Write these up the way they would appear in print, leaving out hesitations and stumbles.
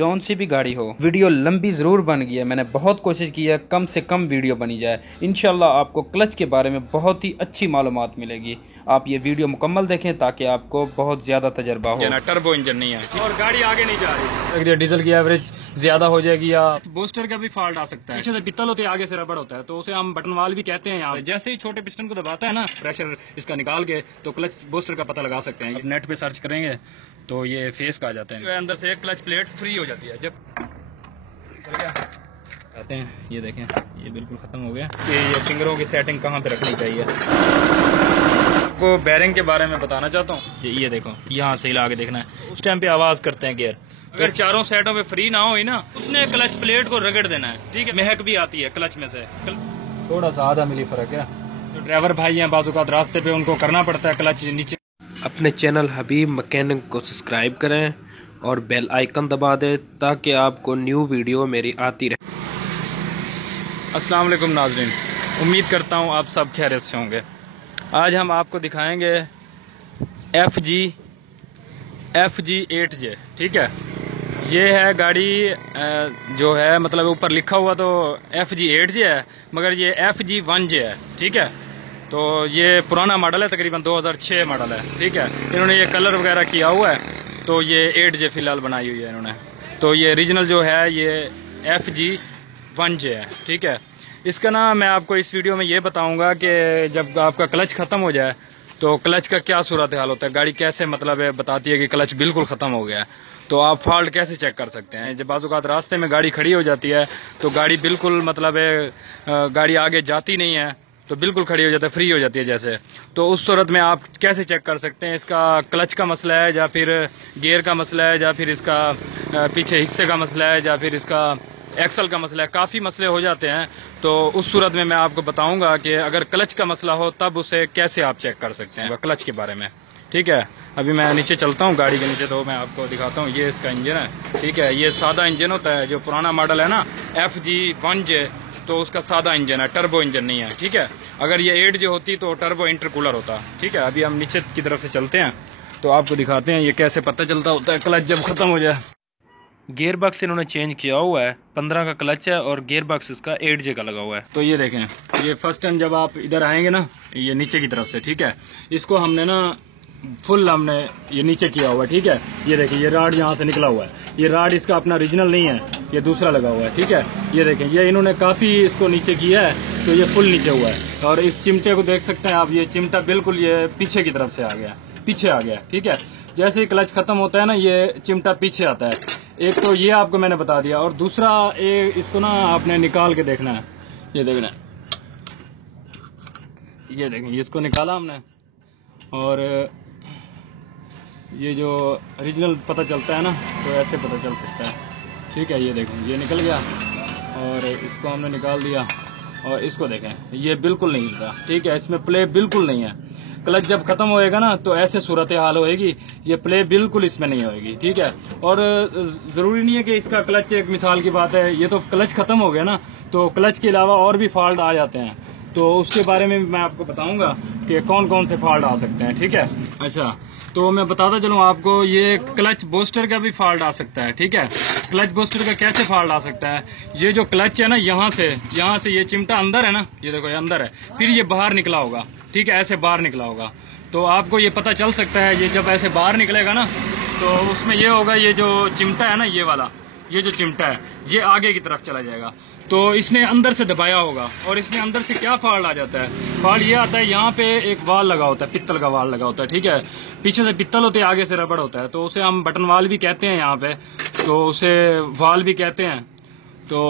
जौन सी भी गाड़ी हो, वीडियो लंबी ज़रूर बन गई है। मैंने बहुत कोशिश की है कम से कम वीडियो बनी जाए। इंशाल्लाह आपको क्लच के बारे में बहुत ही अच्छी मालूमात मिलेगी। आप ये वीडियो मुकम्मल देखें ताकि आपको बहुत ज़्यादा तजर्बा हो। टर्बो इंजन नहीं है और गाड़ी आगे नहीं जा रही, डीजल की एवरेज ज़्यादा हो जाएगी या बूस्टर का भी फॉल्ट आ सकता है। पीछे से पित्तल होती है, आगे से रबड़ होता है, तो उसे हम बटन वाल भी कहते हैं। यहाँ जैसे ही छोटे पिस्टन को दबाता है ना, प्रेशर इसका निकाल के, तो क्लच बूस्टर का पता लगा सकते हैं। नेट पे सर्च करेंगे तो ये फेस का आ जाता है। अंदर से क्लच प्लेट फ्री हो जाती है जब आते हैं। ये देखें, ये बिल्कुल खत्म हो गया कि ये फिंगरों की सेटिंग कहाँ पे रखनी चाहिए। आपको बेरिंग के बारे में बताना चाहता हूँ। ये देखो, यहाँ से हिला के देखना है, उस टाइम पे आवाज करते हैं गियर। अगर चारों सेटों पे फ्री ना हो ना, उसने क्लच प्लेट को रगड़ देना है, ठीक है। महक भी आती है क्लच में से, थोड़ा सा आधा मिली फर्क है। जो ड्राइवर भाई हैं बाज़-औक़ात रास्ते पे उनको करना पड़ता है क्लच नीचे। अपने चैनल हबीब मैकेनिक को सब्सक्राइब करें और बेल आइकन दबा दें ताकि आपको न्यू वीडियो मेरी आती रहे। अस्सलाम वालेकुम नाज़रीन, उम्मीद करता हूँ आप सब खैरियत से होंगे। आज हम आपको दिखाएंगे FG 8J, ठीक है। ये है गाड़ी जो है, मतलब ऊपर लिखा हुआ तो FG 8J है, मगर ये FG 1J है, ठीक है। तो ये पुराना मॉडल है, तकरीबन 2006 मॉडल है, ठीक है। इन्होंने ये कलर वगैरह किया हुआ है, तो ये 8J फ़िलहाल बनाई हुई है इन्होंने। तो ये ओरिजिनल जो है ये FG 1J है, ठीक है। इसका ना मैं आपको इस वीडियो में ये बताऊंगा कि जब आपका क्लच ख़त्म हो जाए तो क्लच का क्या सूरत हाल होता है, गाड़ी कैसे मतलब है बताती है कि क्लच बिल्कुल ख़त्म हो गया है, तो आप फॉल्ट कैसे चेक कर सकते हैं। जब बाज़-औक़ात रास्ते में गाड़ी खड़ी हो जाती है तो गाड़ी बिल्कुल मतलब है गाड़ी आगे जाती नहीं है, तो बिल्कुल खड़ी हो जाती है, फ्री हो जाती है जैसे। तो उस सूरत में आप कैसे चेक कर सकते हैं इसका क्लच का मसला है या फिर गियर का मसला है या फिर इसका पीछे हिस्से का मसला है या फिर इसका एक्सल का मसला है। काफ़ी मसले हो जाते हैं, तो उस सूरत में मैं आपको बताऊंगा कि अगर क्लच का मसला हो तब उसे कैसे आप चेक कर सकते हैं क्लच के बारे में, ठीक है। अभी मैं नीचे चलता हूँ गाड़ी के नीचे, तो मैं आपको दिखाता हूँ। ये इसका इंजन है, ठीक है। ये सादा इंजन होता है, जो पुराना मॉडल है ना FG 1J, तो उसका सादा इंजन है, टर्बो इंजन नहीं है, ठीक है। अगर ये 8J होती तो टर्बो इंटरकूलर होता, ठीक है। अभी हम नीचे की तरफ से चलते हैं तो आपको दिखाते हैं ये कैसे पता चलता होता है क्लच जब खत्म हो जाए। गियर बॉक्स इन्होंने चेंज किया हुआ है, 15 का क्लच है और गियर बॉक्स इसका 8J का लगा हुआ है। तो ये देखें, ये फर्स्ट टाइम जब आप इधर आएंगे ना, ये नीचे की तरफ से, ठीक है, इसको हमने ना फुल हमने ये नीचे किया हुआ है, ठीक है। ये देखिए, ये राड यहाँ से निकला हुआ है, ये राड इसका अपना ओरिजिनल नहीं है, ये दूसरा लगा हुआ है, ठीक है। ये देखें, ये इन्होंने काफ़ी इसको नीचे किया है, तो ये फुल नीचे हुआ है। और इस चिमटे को देख सकते हैं आप, ये चिमटा बिल्कुल ये पीछे की तरफ से आ गया, पीछे आ गया, ठीक है। जैसे ही क्लच खत्म होता है ना, ये चिमटा पीछे आता है। एक तो ये आपको मैंने बता दिया, और दूसरा इसको ना आपने निकाल के देखना है। ये देखना, ये देखें, इसको निकाला हमने, और ये जो ओरिजिनल पता चलता है ना, तो ऐसे पता चल सकता है, ठीक है। ये देखें, ये निकल गया और इसको हमने निकाल दिया, और इसको देखें, ये बिल्कुल नहीं हिलता, ठीक है। इसमें प्ले बिल्कुल नहीं है। क्लच जब खत्म होएगा ना, तो ऐसे सूरत हाल होएगी, ये प्ले बिल्कुल इसमें नहीं होएगी, ठीक है। और ज़रूरी नहीं है कि इसका क्लच, एक मिसाल की बात है, ये तो क्लच खत्म हो गया ना, तो क्लच के अलावा और भी फॉल्ट आ जाते हैं, तो उसके बारे में मैं आपको बताऊंगा कि कौन कौन से फॉल्ट आ सकते हैं, ठीक है। अच्छा, तो मैं बताता चलूँ आपको, ये क्लच बूस्टर का भी फॉल्ट आ सकता है, ठीक है। क्लच बूस्टर का कैसे फॉल्ट आ सकता है, ये जो क्लच है ना, यहाँ से ये चिमटा अंदर है ना, ये देखो ये अंदर है, फिर ये बाहर निकला होगा, ठीक है, ऐसे बाहर निकला होगा, तो आपको ये पता चल सकता है। ये जब ऐसे बाहर निकलेगा ना, तो उसमें ये होगा, ये जो चिमटा है ना, ये वाला, ये जो चिमटा है, ये आगे की तरफ चला जाएगा, तो इसने अंदर से दबाया होगा। और इसमें अंदर से क्या फॉल्ट आ जाता है, फॉल्ट ये आता है, यहाँ पे एक वाल लगा होता है, पित्तल का वाल लगा होता है, ठीक है। पीछे से पित्तल होते हैं, आगे से रबड़ होता है, तो उसे हम बटन वाल भी कहते हैं यहाँ पे, तो उसे वाल भी कहते हैं। तो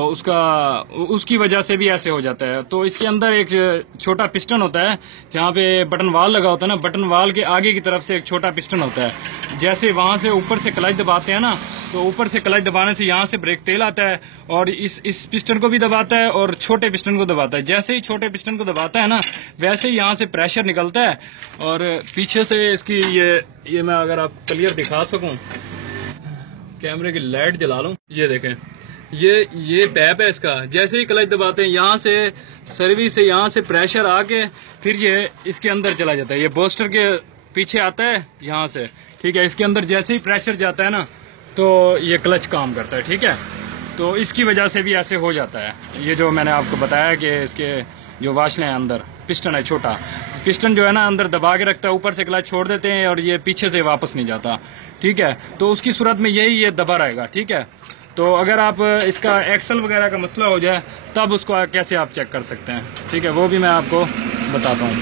उसकी वजह से भी ऐसे हो जाता है। तो इसके अंदर एक छोटा पिस्टन होता है, जहाँ पे बटन वाल लगा होता है ना, बटन वाल के आगे की तरफ से एक छोटा पिस्टन होता है। जैसे वहां से ऊपर से क्लच दबाते हैं ना, तो ऊपर से क्लच दबाने से यहाँ से ब्रेक तेल आता है, और इस पिस्टन को भी दबाता है और छोटे पिस्टन को दबाता है। जैसे ही छोटे पिस्टन को दबाता है ना, वैसे ही यहाँ से प्रेशर निकलता है, और पीछे से इसकी ये मैं अगर आप क्लियर दिखा सकूं, कैमरे की लाइट जला लूं, ये देखें, ये पैप है इसका। जैसे ही क्लच दबाते हैं, यहाँ से सर्विस से यहाँ से प्रेशर आके फिर ये इसके अंदर चला जाता है, ये बूस्टर के पीछे आता है यहाँ से, ठीक है। इसके अंदर जैसे ही प्रेशर जाता है ना, तो ये क्लच काम करता है, ठीक है। तो इसकी वजह से भी ऐसे हो जाता है। ये जो मैंने आपको बताया कि इसके जो वाशलें हैं अंदर, पिस्टन है छोटा, पिस्टन जो है ना अंदर दबा के रखता है, ऊपर से क्लच छोड़ देते हैं और ये पीछे से वापस नहीं जाता, ठीक है। तो उसकी सूरत में यही ये दबा रहेगा, ठीक है। तो अगर आप इसका एक्सल वगैरह का मसला हो जाए तब उसको कैसे आप चेक कर सकते हैं, ठीक है, वो भी मैं आपको बताता हूँ।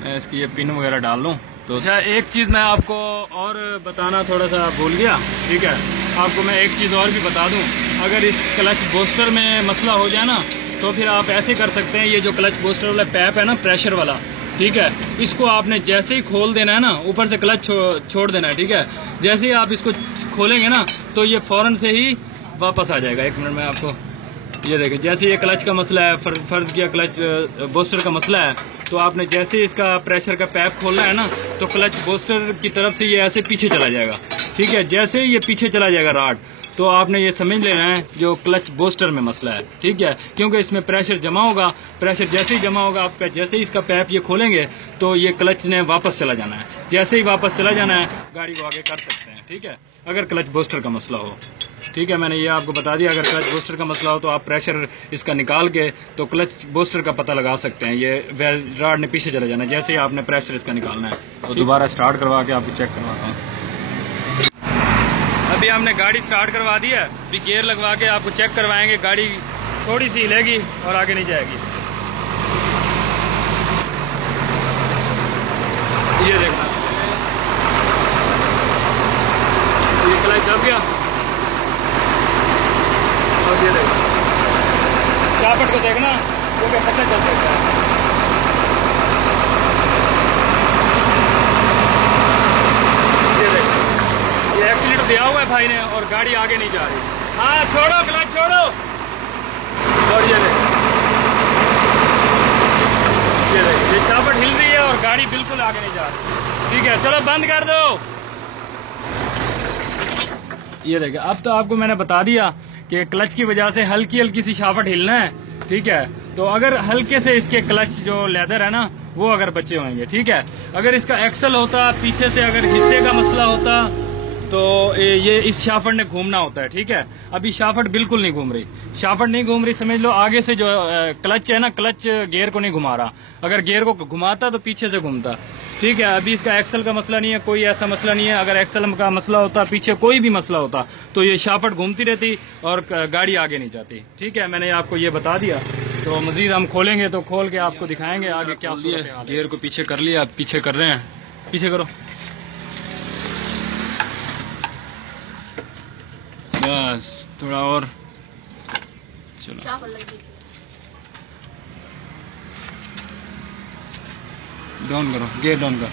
मैं इसकी ये पिन वगैरह डाल लूँ। तो अच्छा, एक चीज़ मैं आपको और बताना थोड़ा सा भूल गया, ठीक है। आपको मैं एक चीज़ और भी बता दूं, अगर इस क्लच बूस्टर में मसला हो जाए ना तो फिर आप ऐसे कर सकते हैं। ये जो क्लच बूस्टर वाला पैप है ना, प्रेशर वाला, ठीक है, इसको आपने जैसे ही खोल देना है ना, ऊपर से क्लच छोड़ देना है, ठीक है। जैसे ही आप इसको खोलेंगे ना तो ये फौरन से ही वापस आ जाएगा। एक मिनट में आपको ये देखिए, जैसे ये क्लच का मसला है, फर्ज किया क्लच बूस्टर का मसला है, तो आपने जैसे इसका प्रेशर का पैप खोलना है ना तो क्लच बूस्टर की तरफ से ये ऐसे पीछे चला जाएगा, ठीक है। जैसे ही ये पीछे चला जाएगा राड, तो आपने ये समझ लेना है जो क्लच बूस्टर में मसला है, ठीक है। क्योंकि इसमें प्रेशर जमा होगा, प्रेशर जैसे ही जमा होगा, आप जैसे ही इसका पैप ये खोलेंगे तो ये क्लच ने वापस चला जाना है। जैसे ही वापस चला जाना है गाड़ी को आगे कर सकते हैं, ठीक है, अगर क्लच बूस्टर का मसला हो, ठीक है। मैंने ये आपको बता दिया, अगर क्लच बूस्टर का मसला हो तो आप प्रेशर इसका निकाल के तो क्लच बूस्टर का पता लगा सकते हैं। ये राड ने पीछे चला जाना है, जैसे ही आपने प्रेशर इसका निकालना है। तो दोबारा स्टार्ट करवा के आपको चेक करवाता हूँ। अभी हमने गाड़ी स्टार्ट करवा दी है, अभी गियर लगवा के आपको चेक करवाएंगे। गाड़ी थोड़ी सी हिलेगी और आगे नहीं जाएगी। ये देखना, ये क्लच दब गया और ये देखना, चापट को देखना, वो क्या पता चल सकता है। ये देखना, ये एक्सीलेटर दिया हुआ है भाई ने और गाड़ी आगे नहीं जा रही। हाँ, छोड़ो क्लच छोड़ो। और ये देखो, ये चापट हिल रही है और गाड़ी बिल्कुल आगे नहीं जा रही, ठीक है। चलो बंद कर दो। ये देखिए, अब तो आपको मैंने बता दिया कि क्लच की वजह से हल्की हल्की सी शाफट हिलना है, ठीक है। तो अगर हल्के से इसके क्लच जो लेदर है ना वो अगर बचे होंगे, ठीक है। अगर इसका एक्सल होता, पीछे से अगर हिस्से का मसला होता तो ये इस शाफट ने घूमना होता है, ठीक है। अभी शाफट बिल्कुल नहीं घूम रही, शाफट नहीं घूम रही, समझ लो आगे से जो क्लच है ना, क्लच गियर को नहीं घुमा रहा। अगर गियर को घुमाता तो पीछे से घूमता, ठीक है। अभी इसका एक्सल का मसला नहीं है, कोई ऐसा मसला नहीं है। अगर एक्सल का मसला होता, पीछे कोई भी मसला होता, तो ये शाफट घूमती रहती और गाड़ी आगे नहीं जाती, ठीक है। मैंने आपको ये बता दिया। तो मजीद हम खोलेंगे तो खोल के आपको दिखाएंगे आगे क्या सूरत है। गियर को पीछे कर लिया, पीछे कर रहे हैं, पीछे करो बस, थोड़ा और चलो। डाउन करो, गियर डाउन कर।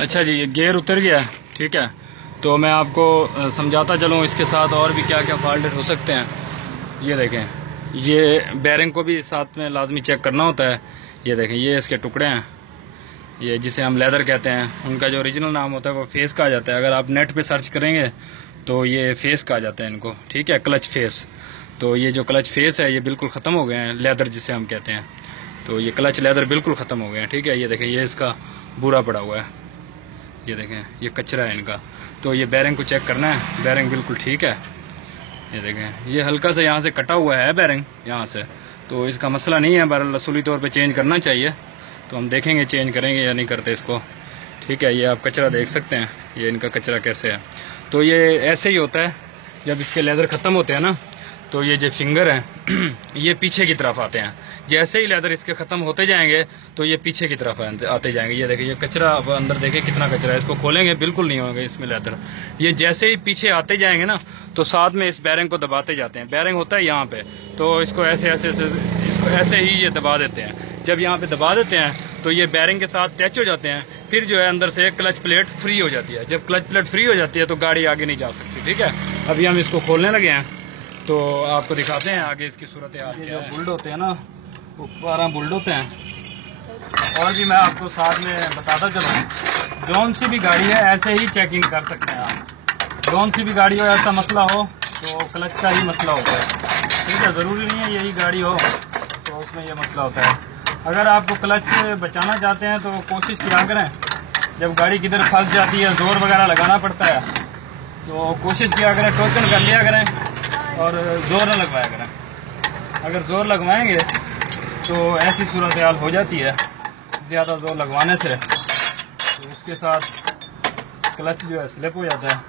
अच्छा जी, ये गियर उतर गया है, ठीक है। तो मैं आपको समझाता चलूँ इसके साथ और भी क्या क्या फॉल्ट हो सकते हैं। ये देखें, ये बैरिंग को भी साथ में लाजमी चेक करना होता है। ये देखें, ये इसके टुकड़े हैं, ये जिसे हम लेदर कहते हैं, उनका जो ओरिजिनल नाम होता है वो फेस कहा जाता है। अगर आप नेट पे सर्च करेंगे तो ये फेस कहा जाता है इनको, ठीक है, क्लच फेस। तो ये जो क्लच फेस है ये बिल्कुल ख़त्म हो गए हैं, लेदर जिसे हम कहते हैं। तो ये क्लच लेदर बिल्कुल ख़त्म हो गए हैं, ठीक है। ये देखें, ये इसका बुरा पड़ा हुआ है, ये देखें, ये कचरा है इनका। तो ये बैरिंग को चेक करना है, बैरिंग बिल्कुल ठीक है। ये देखें, ये हल्का सा यहाँ से कटा हुआ है बैरिंग यहाँ से, तो इसका मसला नहीं है, बहरहाल असूली तौर पे चेंज करना चाहिए। तो हम देखेंगे चेंज करेंगे या नहीं करते इसको, ठीक है। ये आप कचरा देख सकते हैं, ये इनका कचरा कैसे है। तो ये ऐसे ही होता है, जब इसके लेदर ख़त्म होते हैं ना तो ये जो फिंगर हैं ये पीछे की तरफ आते हैं। जैसे ही लेदर इसके ख़त्म होते जाएंगे तो ये पीछे की तरफ आते जाएंगे। ये देखिए, ये कचरा, अब अंदर देखें कितना कचरा है, इसको खोलेंगे बिल्कुल नहीं होगा इसमें लेदर। ये जैसे ही पीछे आते जाएंगे ना तो साथ में इस बैरिंग को दबाते जाते हैं। बैरिंग होता है यहाँ पे, तो इसको ऐसे ही ये दबा देते हैं। जब यहाँ पे दबा देते हैं तो ये बैरिंग के साथ टच हो जाते हैं, फिर जो है अंदर से क्लच प्लेट फ्री हो जाती है। जब क्लच प्लेट फ्री हो जाती है तो गाड़ी आगे नहीं जा सकती, ठीक है। अभी हम इसको खोलने लगे हैं तो आपको दिखाते हैं आगे इसकी सूरत हाल क्या है। बुल्ड होते हैं ना, वो 12 बुल्ड होते हैं। और भी मैं आपको साथ में बताता चलूँ, जौन सी भी गाड़ी है ऐसे ही चेकिंग कर सकते हैं आप। जौन सी भी गाड़ी हो ऐसा मसला हो तो क्लच का ही मसला होता है, ठीक है। ज़रूरी नहीं है यही गाड़ी हो तो उसमें ये मसला होता है। अगर आपको क्लच बचाना चाहते हैं तो कोशिश किया करें जब गाड़ी किधर फंस जाती है जोर वगैरह लगाना पड़ता है, तो कोशिश किया करें, टोकन कर लिया करें और जोर न लगवाया करें। अगर जोर लगवाएंगे तो ऐसी सूरत हाल हो जाती है, ज़्यादा जोर लगवाने से तो उसके साथ क्लच जो है स्लिप हो जाता है।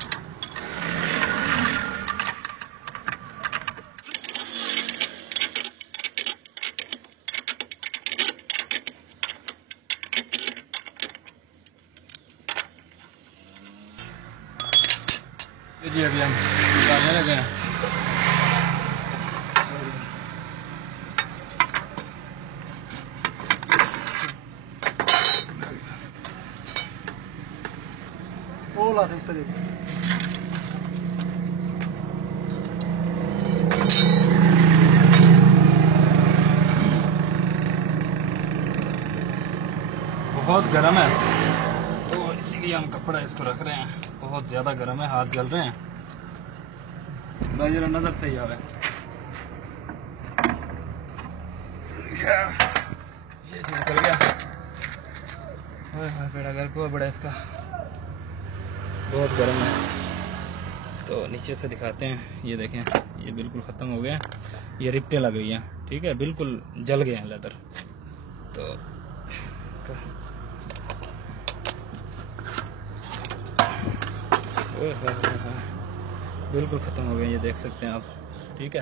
जी अभी हम निकालने लगे हैं। ओला देखते बहुत गर्म है तो इसीलिए हम कपड़ा इसको रख रहे हैं। बहुत ज़्यादा गर्म है, हाथ जल रहे हैं। भाई जरा नज़र सही आ रहा है। ये निकल गया। बेड़ा घर को बड़ा इसका बहुत गर्म है। तो नीचे से दिखाते हैं, ये देखें, ये बिल्कुल ख़त्म हो गया। ये रिप्टें लग गई हैं, ठीक है, बिल्कुल जल गए हैं लेदर। तो बिल्कुल ख़त्म हो गए, ये देख सकते हैं आप, ठीक है।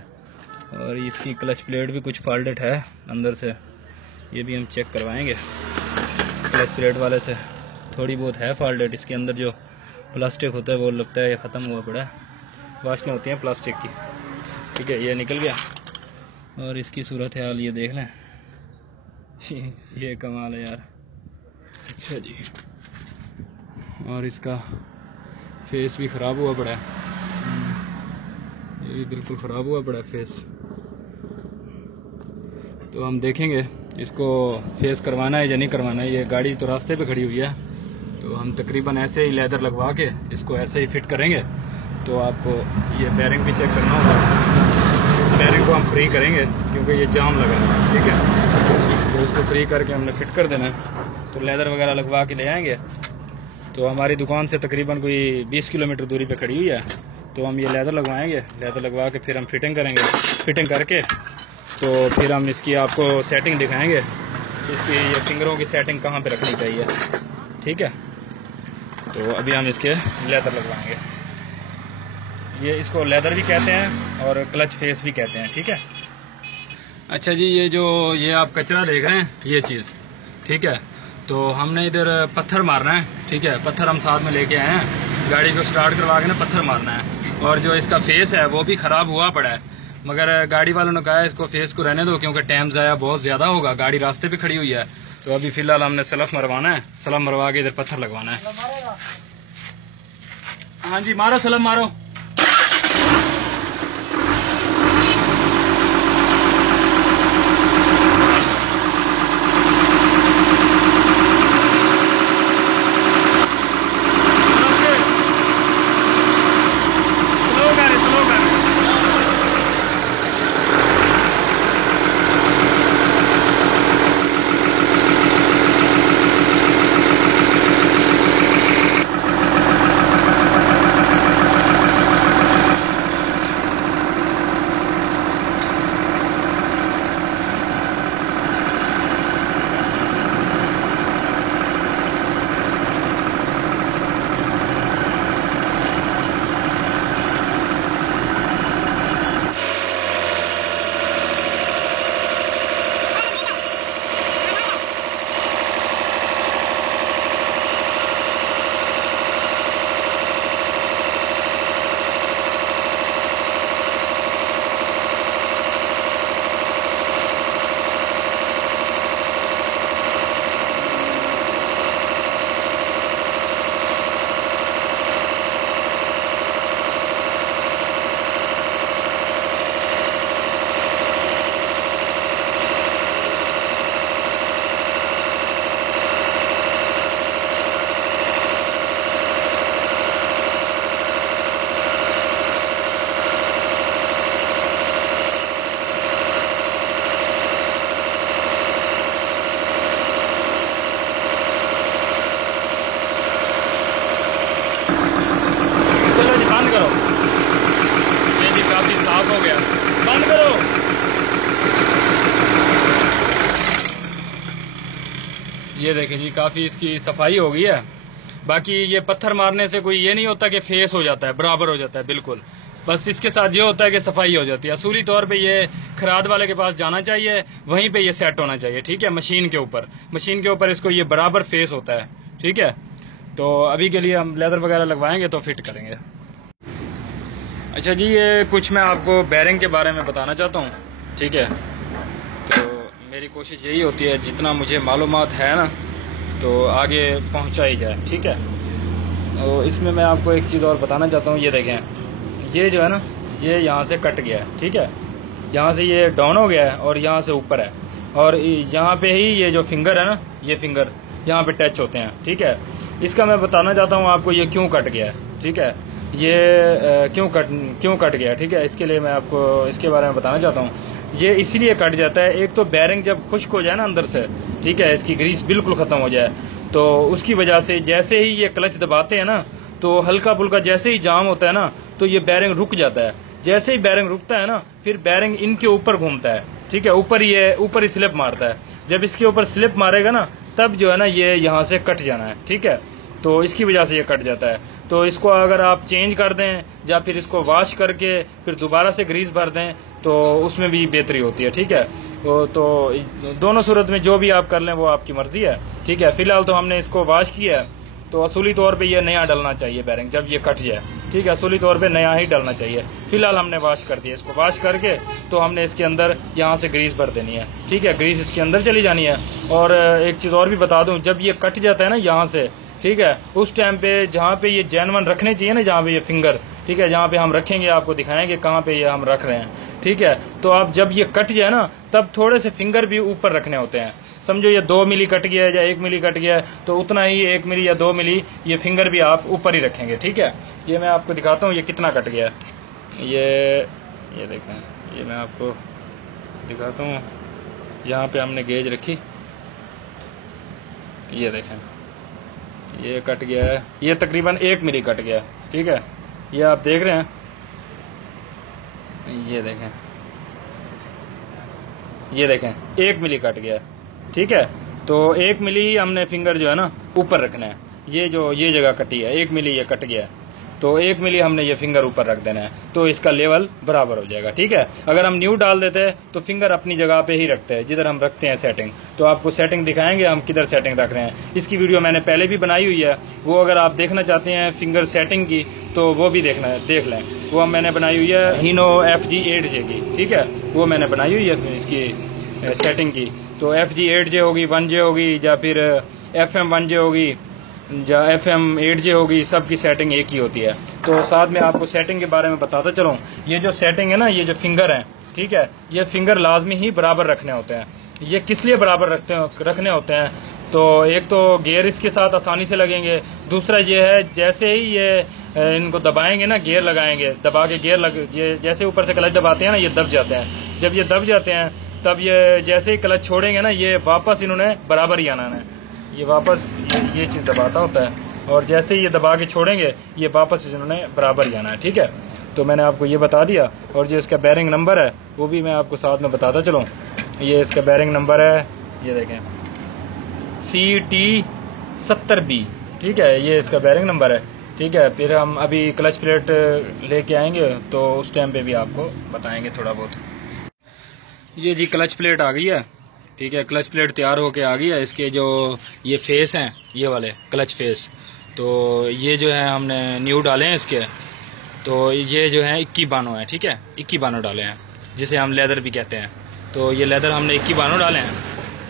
और इसकी क्लच प्लेट भी कुछ फॉल्टेड है अंदर से, ये भी हम चेक करवाएंगे। क्लच प्लेट वाले से थोड़ी बहुत है फॉल्टेड। इसके अंदर जो प्लास्टिक होता है वो लगता है ये ख़त्म हुआ पड़ा है। वाशनें होती हैं प्लास्टिक की, ठीक है। ये निकल गया और इसकी सूरत हाल ये देख लें। ये कमाल है यार। अच्छा जी, और इसका फेस भी ख़राब हुआ पड़ा है। ये भी बिल्कुल ख़राब हुआ पड़ा है फेस। तो हम देखेंगे इसको फेस करवाना है या नहीं करवाना है। ये गाड़ी तो रास्ते पे खड़ी हुई है, तो हम तकरीबन ऐसे ही लेदर लगवा के इसको ऐसे ही फिट करेंगे। तो आपको ये बेरिंग भी चेक करना होगा। इस बेरिंग को हम फ्री करेंगे क्योंकि ये जाम लगा है, ठीक है। तो इसको फ्री करके हमने फिट कर देना है। तो लेदर वगैरह लगवा के ले आएंगे। तो हमारी दुकान से तकरीबन कोई 20 किलोमीटर दूरी पे खड़ी हुई है। तो हम ये लेदर लगवाएंगे, लेदर लगवा के फिर हम फिटिंग करेंगे। फिटिंग करके तो फिर हम इसकी आपको सेटिंग दिखाएंगे, इसकी ये फिंगरों की सेटिंग कहाँ पे रखनी चाहिए, ठीक है। तो अभी हम इसके लेदर लगवाएंगे। ये इसको लेदर भी कहते हैं और क्लच फेस भी कहते हैं, ठीक है। अच्छा जी, ये आप कचरा देख रहे हैं, ये चीज़, ठीक है। तो हमने इधर पत्थर मारना है, ठीक है। पत्थर हम साथ में लेके आए हैं। गाड़ी को स्टार्ट करवा के ना पत्थर मारना है। और जो इसका फेस है वो भी ख़राब हुआ पड़ा है, मगर गाड़ी वालों ने कहा है इसको फेस को रहने दो क्योंकि टाइम ज़ाया बहुत ज़्यादा होगा, गाड़ी रास्ते पे खड़ी हुई है। तो अभी फ़िलहाल हमने सलफ मरवाना है, सलफ मरवा के इधर पत्थर लगवाना है। हाँ जी, मारो सलफ मारो। काफी साफ हो गया। बंद करो। ये देखें जी, काफी इसकी सफाई हो गई है। बाकी ये पत्थर मारने से कोई ये नहीं होता कि फेस हो जाता है, बराबर हो जाता है, बिल्कुल। बस इसके साथ ये होता है कि सफाई हो जाती है। असूली तौर पे ये खराद वाले के पास जाना चाहिए, वहीं पे ये सेट होना चाहिए, ठीक है, मशीन के ऊपर इसको ये बराबर फेस होता है, ठीक है। तो अभी के लिए हम लेदर वगैरह लगवाएंगे तो फिट करेंगे। अच्छा जी, ये कुछ मैं आपको बैरिंग के बारे में बताना चाहता हूँ, ठीक है। तो मेरी कोशिश यही होती है जितना मुझे मालूमात है ना तो आगे पहुँचाई जाए, ठीक है। तो इसमें मैं आपको एक चीज़ और बताना चाहता हूँ। ये देखें, ये जो है ना, ये यहाँ से कट गया है, ठीक है। यहाँ से ये डाउन हो गया है और यहाँ से ऊपर है, और यहाँ पे ही ये जो फिंगर है ना, ये फिंगर यहाँ पे टच होते हैं, ठीक है। इसका मैं बताना चाहता हूँ आपको ये क्यों कट गया है, ठीक है। ये क्यों कट गया, ठीक है। इसके लिए मैं आपको इसके बारे में बताना चाहता हूँ। ये इसलिए कट जाता है, एक तो बैरिंग जब खुश्क हो जाए ना अंदर से, ठीक है, इसकी ग्रीस बिल्कुल ख़त्म हो जाए, तो उसकी वजह से जैसे ही ये क्लच दबाते हैं ना, तो हल्का फुल्का जैसे ही जाम होता है ना, तो ये बैरिंग रुक जाता है। जैसे ही बैरिंग रुकता है ना, फिर बैरिंग इनके ऊपर घूमता है, ठीक है, ऊपर ही स्लिप मारता है। जब इसके ऊपर स्लिप मारेगा ना, तब जो है ना ये यहाँ से कट जाना है, ठीक है। तो इसकी वजह से ये कट जाता है। तो इसको अगर आप चेंज कर दें या फिर इसको वॉश करके फिर दोबारा से ग्रीस भर दें तो उसमें भी बेहतरी होती है, ठीक है। तो दोनों सूरत में जो भी आप कर लें वो आपकी मर्जी है, ठीक है। फिलहाल तो हमने इसको वॉश किया है, तो असूली तौर पे ये नया डलना चाहिए बैरिंग जब ये कट जाए, ठीक है। असूली तौर पे नया ही डलना चाहिए। फिलहाल हमने वॉश कर दिया। इसको वॉश करके तो हमने इसके अंदर यहाँ से ग्रीस भर देनी है, ठीक है। ग्रीस इसके अंदर चली जानी है। और एक चीज़ और भी बता दूँ, जब ये कट जाता है ना यहाँ से, ठीक है, उस टाइम पे जहाँ पे ये जेनवन रखने चाहिए ना, जहाँ पे ये फिंगर, ठीक है, जहाँ पे हम रखेंगे आपको दिखाएंगे कहाँ पे ये हम रख रहे हैं, ठीक है। तो आप जब ये कट जाए ना, तब थोड़े से फिंगर भी ऊपर रखने होते हैं। समझो ये 2 मिली कट गया है या 1 मिली कट गया है, तो उतना ही 1 मिली या 2 मिली ये फिंगर भी आप ऊपर ही रखेंगे, ठीक है। ये मैं आपको दिखाता हूँ ये कितना कट गया है। ये देखें, ये मैं आपको दिखाता हूँ। यहाँ पे हमने गेज रखी, ये देखें, ये कट गया है, ये तकरीबन 1 मिली कट गया है, ठीक है। ये आप देख रहे हैं, ये देखें 1 मिली कट गया है, ठीक है। तो 1 मिली हमने फिंगर जो है ना ऊपर रखना है। ये जगह कटी है, 1 मिली ये कट गया है, तो 1 मिली हमने ये फिंगर ऊपर रख देना है, तो इसका लेवल बराबर हो जाएगा, ठीक है। अगर हम न्यू डाल देते हैं तो फिंगर अपनी जगह पे ही रखते हैं जिधर हम रखते हैं सेटिंग। तो आपको सेटिंग दिखाएंगे हम किधर सेटिंग रख रहे हैं। इसकी वीडियो मैंने पहले भी बनाई हुई है, वो अगर आप देखना चाहते हैं फिंगर सेटिंग की तो वो भी देख लें। वो मैंने बनाई हुई है हीनो FG8J की, ठीक है, वो मैंने बनाई हुई है इसकी सेटिंग की। तो FG8J होगी, 1J होगी, या फिर FM1J होगी, या FM8J होगी, सब की सेटिंग एक ही होती है। तो साथ में आपको सेटिंग के बारे में बताता चलूँ। ये जो सेटिंग है ना, ये जो फिंगर है, ठीक है, ये फिंगर लाजमी ही बराबर रखने होते हैं। ये किस लिए बराबर रखने होते हैं? तो एक तो गियर इसके साथ आसानी से लगेंगे, दूसरा ये है जैसे ही ये इनको दबाएंगे ना, गियर लगाएंगे, दबा के ये जैसे ऊपर से क्लच दबाते हैं ना, ये दब जाते हैं। जब ये दब जाते हैं तब ये जैसे ही क्लच छोड़ेंगे ना, ये वापस इन्होंने बराबर ही आना है। ये वापस ये चीज़ दबाता होता है, और जैसे ही ये दबा के छोड़ेंगे ये वापस इन्होंने बराबर ही आना है, ठीक है। तो मैंने आपको ये बता दिया, और जो इसका बैरिंग नंबर है वो भी मैं आपको साथ में बताता चलूँ। ये इसका बैरिंग नंबर है, ये देखें, CT70B, ठीक है, ये इसका बैरिंग नंबर है, ठीक है। फिर हम अभी क्लच प्लेट लेके आएंगे तो उस टाइम पे भी आपको बताएंगे थोड़ा बहुत। ये जी क्लच प्लेट आ गई है, ठीक है, क्लच प्लेट तैयार होके आ गई है। इसके जो ये फेस हैं, ये वाले क्लच फेस, तो ये जो है हमने न्यू डाले हैं इसके। तो ये जो है 21 बानो है, ठीक है, 21 बानो डाले हैं, जिसे हम लेदर भी कहते हैं। तो ये लेदर हमने 21 बानो डाले हैं।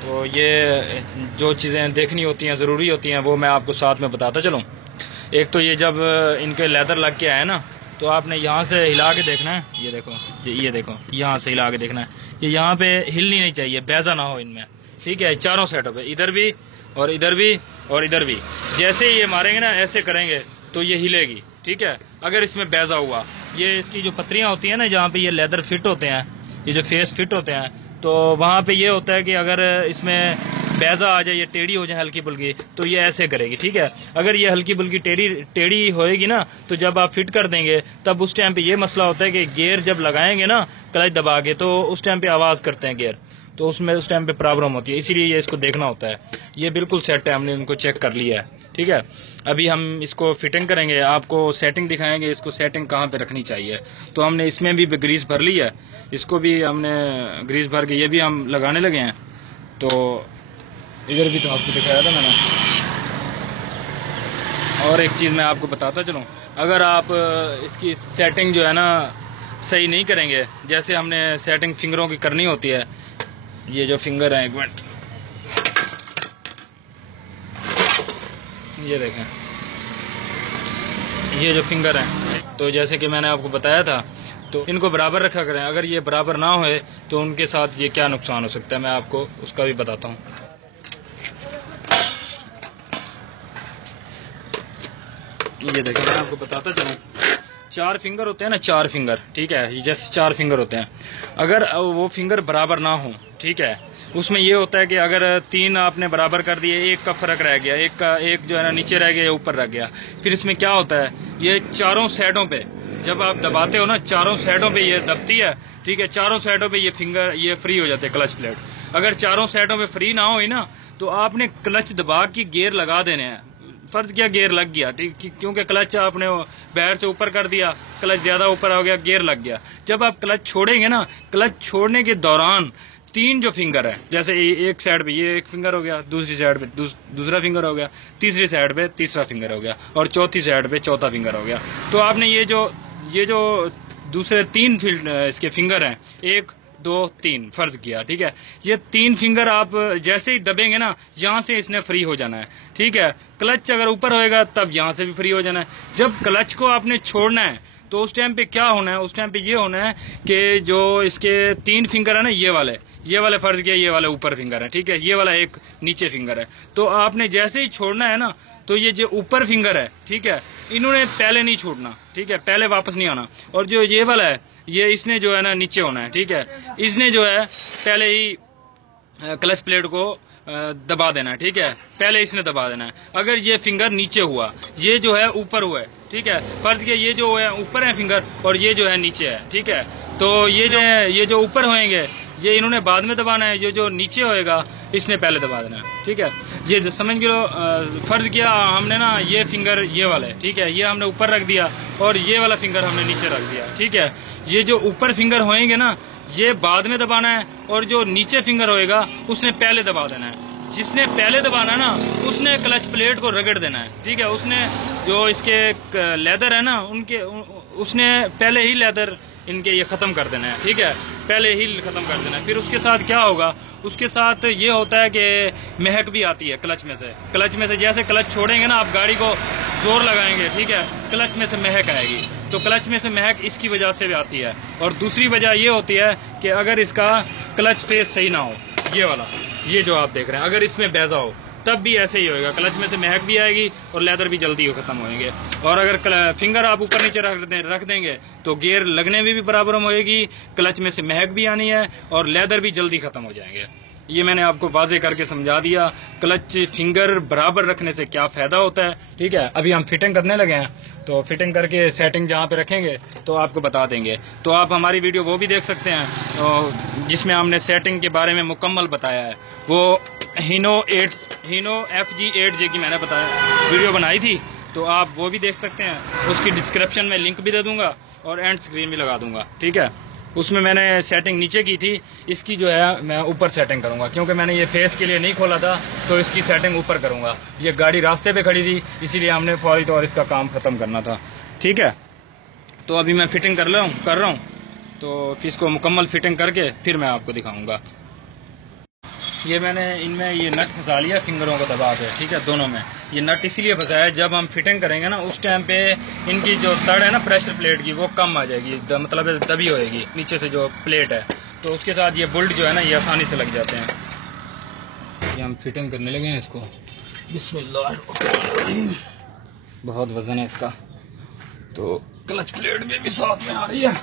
तो ये जो चीज़ें देखनी होती हैं, ज़रूरी होती हैं, वो मैं आपको साथ में बताता चलूँ। एक तो ये जब इनके लेदर लग के आए ना, तो आपने यहाँ से हिला के देखना है, ये देखो यहाँ से हिला के देखना है। ये यहाँ पे हिलनी नहीं चाहिए, बैजा ना हो इनमें, ठीक है। चारों साइडों पे, इधर भी और इधर भी और इधर भी, जैसे ही ये मारेंगे ना, ऐसे करेंगे तो ये हिलेगी, ठीक है। अगर इसमें बैजा हुआ, ये इसकी जो पत्रियाँ होती हैं ना, जहाँ पे ये लेदर फिट होते हैं, ये जो फेस फिट होते हैं, तो वहाँ पे ये होता है कि अगर इसमें बैजा आ जाए, ये टेढ़ी हो जाए हल्की फुल्की, तो ये ऐसे करेगी, ठीक है। अगर ये हल्की फुल्की टेढ़ी होएगी ना, तो जब आप फिट कर देंगे तब उस टाइम पे ये मसला होता है कि गियर जब लगाएंगे ना क्लच दबा के, तो उस टाइम पे आवाज करते हैं गियर, तो उसमें उस टाइम पे प्रॉब्लम होती है, इसीलिए ये इसको देखना होता है। ये बिल्कुल सेट है, हमने इनको चेक कर लिया है, ठीक है। अभी हम इसको फिटिंग करेंगे, आपको सेटिंग दिखाएंगे, इसको सेटिंग कहाँ पे रखनी चाहिए। तो हमने इसमें भी ग्रीस भर ली है, इसको भी हमने ग्रीस भर के ये भी हम लगाने लगे हैं। तो इधर भी तो आपको दिखाया था मैंने। और एक चीज़ मैं आपको बताता चलूँ, अगर आप इसकी सेटिंग जो है ना सही नहीं करेंगे, जैसे हमने सेटिंग फिंगरों की करनी होती है, ये जो फिंगर है, एक मिनट, ये देखें, ये जो फिंगर है, तो जैसे कि मैंने आपको बताया था, तो इनको बराबर रखा करें। अगर ये बराबर ना होए तो उनके साथ ये क्या नुकसान हो सकता है, मैं आपको उसका भी बताता हूँ। ये देखें, मैं आपको बताता चलूँ, 4 फिंगर होते हैं ना, 4 फिंगर, ठीक है, जैसे 4 फिंगर होते हैं, अगर वो फिंगर बराबर ना हो, ठीक है, उसमें ये होता है कि अगर 3 आपने बराबर कर दिए, एक का फर्क रह गया, एक जो है ना नीचे रह गया, ऊपर रह गया, फिर इसमें क्या होता है, ये चारों साइडों पे जब आप दबाते हो ना, चारों साइडों पे ये दबती है, ठीक है, चारों साइडों पे ये फिंगर ये फ्री हो जाते हैं, क्लच प्लेट। अगर चारों साइडों पे फ्री ना हो ना, तो आपने क्लच दबा के गियर लगा देने हैं। फर्ज किया गियर लग गया, ठीक, क्योंकि क्लच आपने बैर से ऊपर कर दिया, क्लच ज्यादा ऊपर हो गया, गियर लग गया। जब आप क्लच छोड़ेंगे ना, क्लच छोड़ने के दौरान 3 जो फिंगर है, जैसे एक साइड पे ये एक फिंगर हो गया, दूसरी साइड पे दूसरा फिंगर हो गया, तीसरी साइड पे तीसरा फिंगर हो गया, और चौथी साइड पे चौथा फिंगर हो गया। तो आपने ये जो दूसरे 3 इसके फिंगर हैं, 1 2 3 फर्ज किया, ठीक है, ये 3 फिंगर आप जैसे ही दबेंगे ना, यहाँ से इसने फ्री हो जाना है, ठीक है। क्लच अगर ऊपर होएगा तब यहाँ से भी फ्री हो जाना है। जब क्लच को आपने छोड़ना है तो उस टाइम पे क्या होना है, उस टाइम पे ये होना है कि जो इसके 3 फिंगर है ना, ये वाले फर्ज किया, ये वाले ऊपर फिंगर है, ठीक है, ये वाला एक नीचे फिंगर है। तो आपने जैसे ही छोड़ना है ना, तो ये जो ऊपर फिंगर है, ठीक है, इन्होंने पहले नहीं छोड़ना, ठीक है, पहले वापस नहीं आना। और जो ये वाला है, ये इसने जो है ना नीचे होना है, ठीक है, इसने जो है पहले ही क्लच प्लेट को दबा देना है, ठीक है, पहले इसने दबा देना है। अगर ये फिंगर नीचे हुआ, ये जो है ऊपर हुआ है, ठीक है, फर्ज किया ये जो है ऊपर है फिंगर और ये जो है नीचे है, ठीक है, तो ये जो ऊपर होएंगे ये इन्होंने बाद में दबाना है, ये जो नीचे होएगा इसने पहले दबा देना है, ठीक है। ये समझ लो, फर्ज किया हमने ना ये फिंगर ये वाले, ठीक है, ये हमने ऊपर रख दिया और ये वाला फिंगर हमने नीचे रख दिया, ठीक है। ये जो ऊपर फिंगर होएंगे ना, ये बाद में दबाना है, और जो नीचे फिंगर होएगा उसने पहले दबा देना है। जिसने पहले दबाना ना, उसने क्लच प्लेट को रगड़ देना है, ठीक है, उसने जो इसके लेदर है ना, उसने पहले ही लेदर इनके ये खत्म कर देना है, ठीक है, पहले ही खत्म कर देना है। फिर उसके साथ क्या होगा, उसके साथ ये होता है कि महक भी आती है क्लच में से जैसे क्लच छोड़ेंगे ना, आप गाड़ी को जोर लगाएंगे, ठीक है, क्लच में से महक आएगी। तो क्लच में से महक इसकी वजह से भी आती है। और दूसरी वजह ये होती है कि अगर इसका क्लच फेस सही ना हो, ये वाला, ये जो आप देख रहे हैं, अगर इसमें बैजा हो तब भी ऐसे ही होएगा, क्लच में से महक भी आएगी और लेदर भी जल्दी खत्म होएंगे। और अगर फिंगर आप ऊपर नीचे रख देंगे तो गियर लगने में भी प्रॉब्लम होएगी, क्लच में से महक भी आनी है और लेदर भी जल्दी खत्म हो जाएंगे। ये मैंने आपको वाजे करके समझा दिया, क्लच फिंगर बराबर रखने से क्या फायदा होता है, ठीक है। अभी हम फिटिंग करने लगे हैं, तो फिटिंग करके सेटिंग जहाँ पे रखेंगे तो आपको बता देंगे। तो आप हमारी वीडियो वो भी देख सकते हैं, तो जिसमें हमने सेटिंग के बारे में मुकम्मल बताया है। वो हीनो FG8J की मैंने वीडियो बनाई थी, तो आप वो भी देख सकते हैं। उसकी डिस्क्रिप्शन में लिंक भी दे दूंगा और एंड स्क्रीन भी लगा दूंगा, ठीक है। उसमें मैंने सेटिंग नीचे की थी, इसकी जो है मैं ऊपर सेटिंग करूंगा, क्योंकि मैंने ये फेस के लिए नहीं खोला था, तो इसकी सेटिंग ऊपर करूंगा। ये गाड़ी रास्ते पे खड़ी थी, इसीलिए हमने फौरी तौर इसका काम खत्म करना था, ठीक है। तो अभी मैं फिटिंग कर रहा हूँ, तो फिर इसको मुकम्मल फिटिंग करके फिर मैं आपको दिखाऊंगा। ये मैंने इनमें ये नट फंसा लिया फिंगरों को दबा के, ठीक है, दोनों में। ये नट इसीलिए फंसाया है, जब हम फिटिंग करेंगे ना उस टाइम पे इनकी जो तड़ है ना प्रेशर प्लेट की, वो कम आ जाएगी, मतलब दबी होएगी नीचे से जो प्लेट है, तो उसके साथ ये बोल्ट जो है ना ये आसानी से लग जाते हैं। ये हम फिटिंग करने लगे हैं इसको, बिस्मिल्लाह, बहुत वजन है इसका, तो क्लच प्लेट में भी साथ में आ रही है।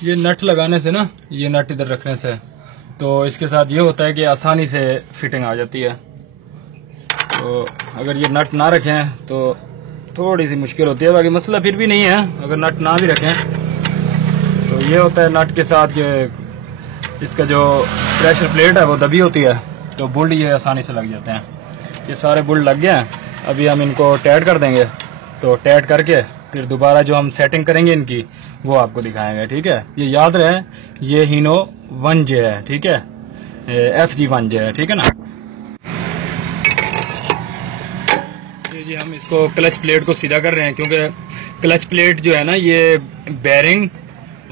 ये नट लगाने से ना, ये नट इधर रखने से तो इसके साथ ये होता है कि आसानी से फिटिंग आ जाती है। तो अगर ये नट ना रखें तो थोड़ी सी मुश्किल होती है, बाकी मसला फिर भी नहीं है अगर नट ना भी रखें। तो ये होता है नट के साथ कि इसका जो प्रेशर प्लेट है वो दबी होती है, तो बुल्ड ये आसानी से लग जाते हैं। ये सारे बुल्ड लग गए हैं, अभी हम इनको टाइट कर देंगे। तो टाइट करके फिर दोबारा जो हम सेटिंग करेंगे इनकी वो आपको दिखाएंगे, ठीक है। ये याद रहे ये हीनो 1J है, ठीक है, FG 1J है, ठीक है ना। ये जी हम इसको क्लच प्लेट को सीधा कर रहे हैं, क्योंकि क्लच प्लेट जो है ना ये बैरिंग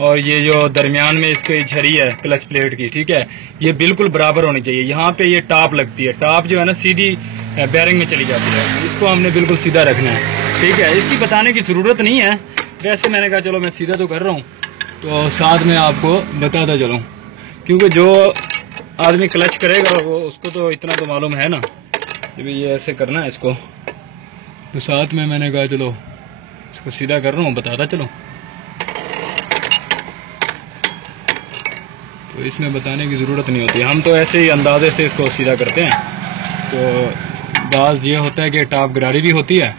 और ये जो दरमियान में इसकी झरी है क्लच प्लेट की, ठीक है, ये बिल्कुल बराबर होनी चाहिए। यहाँ पे ये टाप लगती है, टाप जो है ना सीधी बैरिंग में चली जाती है, इसको हमने बिल्कुल सीधा रखना है, ठीक है। इसकी बताने की ज़रूरत नहीं है, वैसे मैंने कहा चलो मैं सीधा तो कर रहा हूँ तो साथ में आपको बताता चलूँ, क्योंकि जो आदमी क्लच करेगा वो उसको तो इतना तो मालूम है ना कि ये ऐसे करना है इसको। तो साथ में मैंने कहा चलो इसको सीधा कर रहा हूँ, बताता चलो। तो इसमें बताने की ज़रूरत नहीं होती, हम तो ऐसे ही अंदाजे से इसको सीधा करते हैं। तो बाज़ ये होता है कि टाप गरारी भी होती है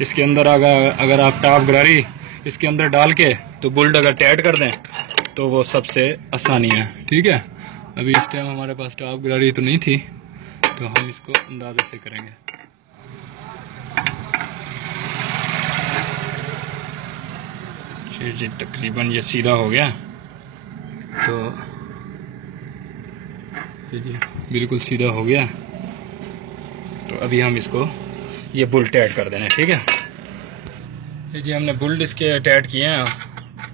इसके अंदर, अगर आप टाप गरारी इसके अंदर डाल के तो बुल्ड अगर टाइट कर दें तो वो सबसे आसानी है, ठीक है। अभी इस टाइम हमारे पास टाप गरारी तो नहीं थी, तो हम इसको अंदाजे से करेंगे। जी तकरीबन ये सीधा हो गया, तो ये जी बिल्कुल सीधा हो गया। तो अभी हम इसको ये बुल्ड टाइट कर देना है, ठीक है। ये जी हमने बुल्ड इसके टाइट किए हैं,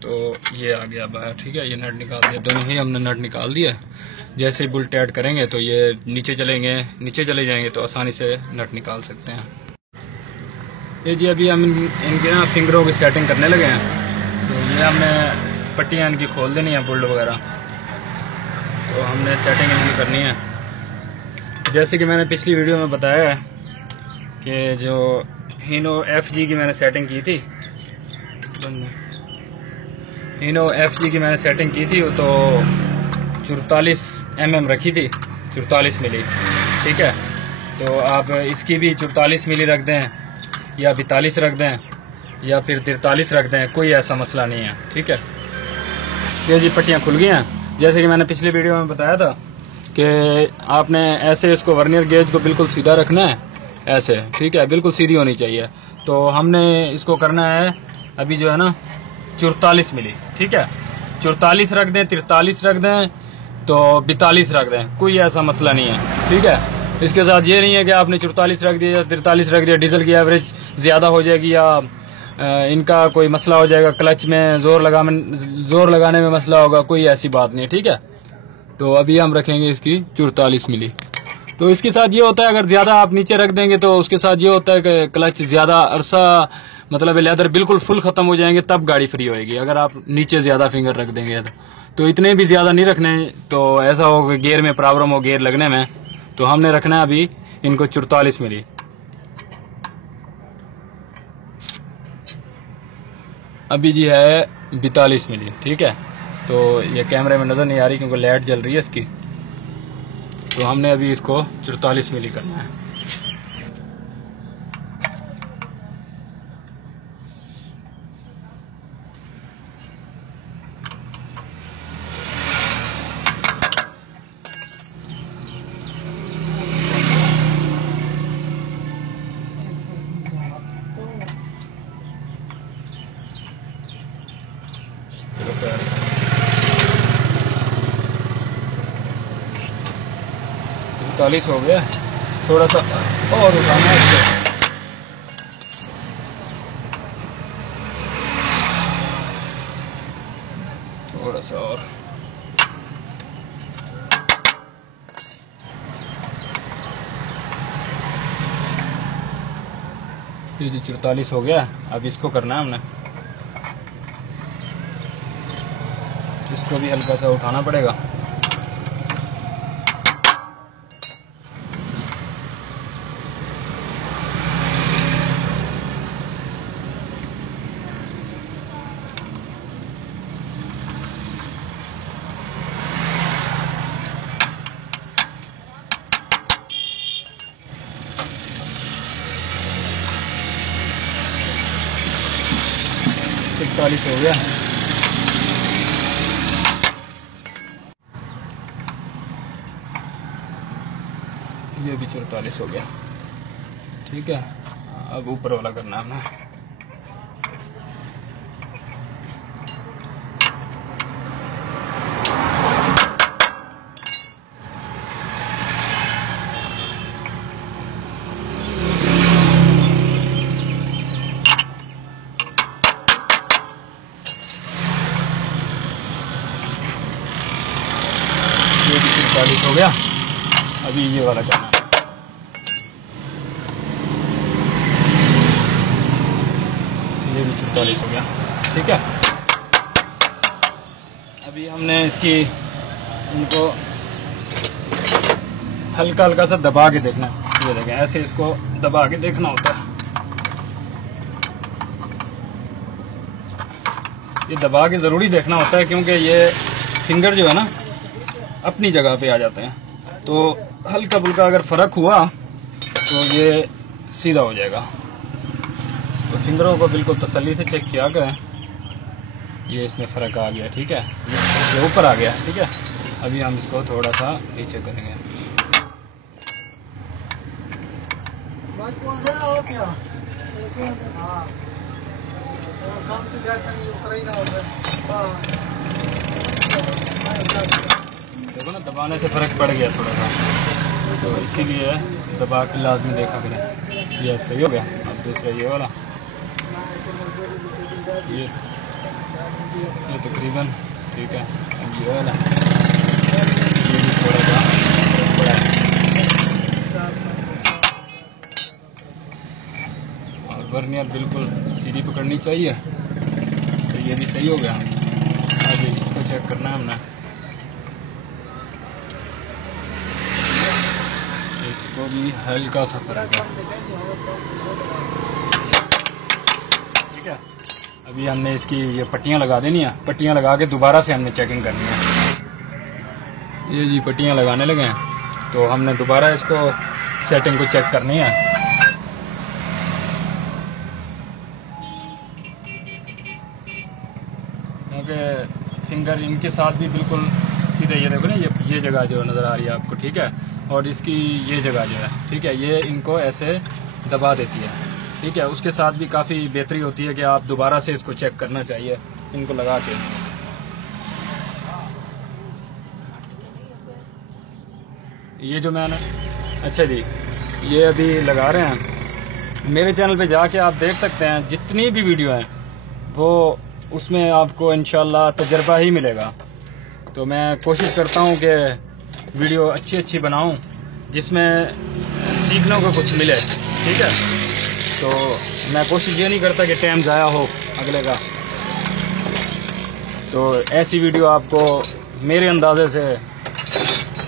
तो ये आ गया बाहर, ठीक है। ये नट निकाल दिया, दोनों ही हमने नट निकाल दिया। जैसे ही बुल्ड टाइट करेंगे तो ये नीचे चले जाएंगे तो आसानी से नट निकाल सकते हैं। ये जी अभी हम इनके ना फिंगरों की सेटिंग करने लगे हैं, तो ये हमने पट्टियाँ इनकी खोल देनी है बुल्ड वगैरह, तो हमने सेटिंग इनकी करनी है। जैसे कि मैंने पिछली वीडियो में बताया है कि जो हीनो FG की मैंने सेटिंग की थी, हीनो FG की मैंने सेटिंग की थी तो 44 mm रखी थी, 44 मिली, ठीक है। तो आप इसकी भी 44 मिली रख दें या 42 रख दें या फिर 43 रख दें, कोई ऐसा मसला नहीं है, ठीक है। ये जी पट्टियाँ खुल गई हैं, जैसे कि मैंने पिछली वीडियो में बताया था कि आपने ऐसे इसको वर्नियर गेज को बिल्कुल सीधा रखना है, ऐसे, ठीक है, बिल्कुल सीधी होनी चाहिए। तो हमने इसको करना है अभी जो है ना 44 मिली, ठीक है। 44 रख दें, 43 रख दें, तो 42 रख दें, कोई ऐसा मसला नहीं है, ठीक है। इसके साथ ये नहीं है कि आपने 44 रख दिया या 43 रख दिया, डीजल की एवरेज ज़्यादा हो जाएगी या इनका कोई मसला हो जाएगा, क्लच में जोर लगाने में मसला होगा, कोई ऐसी बात नहीं है, ठीक है। तो अभी हम रखेंगे इसकी 44 मिली। तो इसके साथ ये होता है अगर ज़्यादा आप नीचे रख देंगे तो उसके साथ ये होता है कि क्लच ज़्यादा अरसा, मतलब लेदर बिल्कुल फुल ख़त्म हो जाएंगे तब गाड़ी फ्री होएगी, अगर आप नीचे ज़्यादा फिंगर रख देंगे तो इतने भी ज़्यादा नहीं रखने, तो ऐसा हो कि गियर में प्रॉब्लम हो, गियर लगने में। तो हमने रखना है अभी इनको 44 मिली। अभी जी है 42 मिली, ठीक है। तो ये कैमरे में नज़र नहीं आ रही क्योंकि लाइट जल रही है इसकी, तो हमने अभी इसको 44 मिली करना है। चलो 43 हो गया, थोड़ा सा और उठाना है इसको। थोड़ा सा और, ये जी 44 हो गया। अब इसको करना है हमने, इसको भी हल्का सा उठाना पड़ेगा। 44 हो गया। ये भी 44 हो गया। ठीक है, अब ऊपर वाला करना है हमें। ये भी 44 हो गया। अभी ये वाला करना है। ये भी 44 हो गया। ठीक है, अभी हमने इसकी इनको हल्का हल्का सा दबा के देखना है। ये देखें, ऐसे इसको दबा के देखना होता है। ये दबा के ज़रूरी देखना होता है, क्योंकि ये फिंगर जो है ना अपनी जगह पे आ जाते हैं। तो हल्का फुल्का अगर फ़र्क हुआ तो ये सीधा हो जाएगा। तो फिंगरों को बिल्कुल तसल्ली से चेक किया करें। ये इसमें फ़र्क आ गया। ठीक है, ये ऊपर आ गया। ठीक है, अभी हम इसको थोड़ा सा नीचे करेंगे। देखो ना, दबाने से फ़र्क पड़ गया थोड़ा सा, तो इसीलिए दबा के लाजमी देखा करें। ये सही हो गया। अब दूसरा ये वाला, ये तकरीबन ठीक है। अब ये वाला, ये भी थोड़ा सा बड़ा है। और वर्नियर बिल्कुल सीधी पकड़नी चाहिए। तो ये भी सही हो गया। अभी इसको चेक करना है हमने। इसको भी हल्का सा फर्क है। ठीक है, अभी हमने इसकी ये पट्टियां लगा देनी है। पट्टियां लगा के दोबारा से हमने चेकिंग करनी है। ये जी पट्टियां लगाने लगे हैं, तो हमने दोबारा इसको सेटिंग को चेक करनी है। क्योंकि फिंगर इनके साथ भी बिल्कुल सीधे, ये देखो ना, ये जगह जो नज़र आ रही है आपको। ठीक है, और इसकी ये जगह जो है, ठीक है, ये इनको ऐसे दबा देती है। ठीक है, उसके साथ भी काफ़ी बेहतरी होती है कि आप दोबारा से इसको चेक करना चाहिए इनको लगा के। ये जो मैंने, अच्छा जी, ये अभी लगा रहे हैं। मेरे चैनल पे जाके आप देख सकते हैं, जितनी भी वीडियो हैं वो उसमें आपको इंशाल्लाह तजर्बा ही मिलेगा। तो मैं कोशिश करता हूँ कि वीडियो अच्छी बनाऊँ जिसमें सीखने को कुछ मिले। ठीक है, तो मैं कोशिश ये नहीं करता कि टाइम ज़ाया हो अगले का। तो ऐसी वीडियो आपको मेरे अंदाजे से